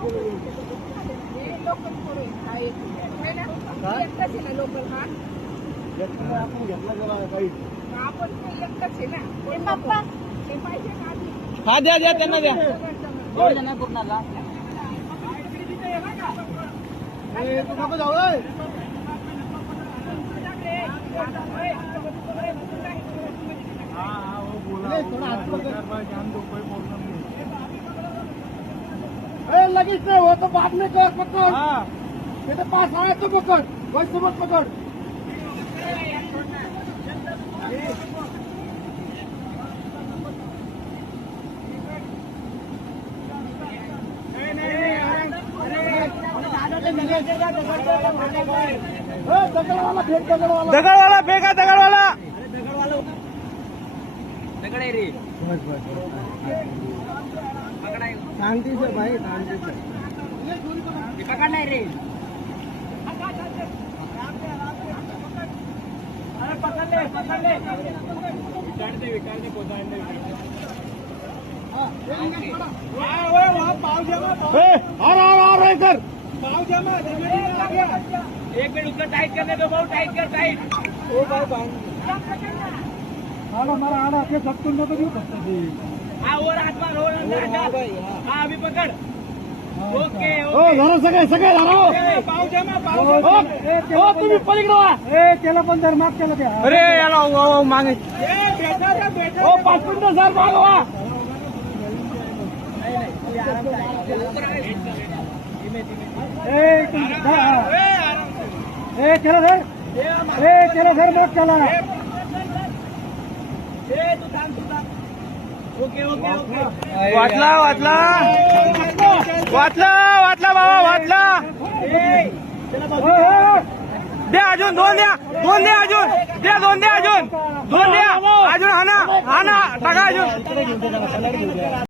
Local पुढे काय आहे ना एकटाच आहे ना लोकल हा आपण घेतला गेला काही आपण एकटाच आहे ना ते पप्पा ते पाहिजे ना आधी हा द्या द्या त्यांना द्या तू नको जाऊ रे. लगेच नाही हो तो बाद में कर पकड़ तेरे पास आए तो पकड़ वैसे मत पकड़ दगड़वाला फेंक दगडवाला फेका दगडवाला दगड आहे रे शांति से भाई शांति से पकड नाही रे पकड ले और कर एक मिनट उसको टाइट करने दो बहुत टाइट कर टाइट हमारा आना के सब तुम तो क्यों करते थे हाँ और हाथ मार और हाँ अभी पकड़ ओके ओ धरो सगळे सगळे धरो पाव जमा पाव ओ तुम्ही पलीकडे ए केला पण जर माफ केलं ते अरे याला मागे ओ 5 मिनिटं सर मागवा चलो सर चलो सर मत चला ओके ओके ओके वाचला वाचला वाचला वाचला बाबा वाचला द्या अजून दोन द्या अजून द्या दोन द्या अजून हाना टाका अजून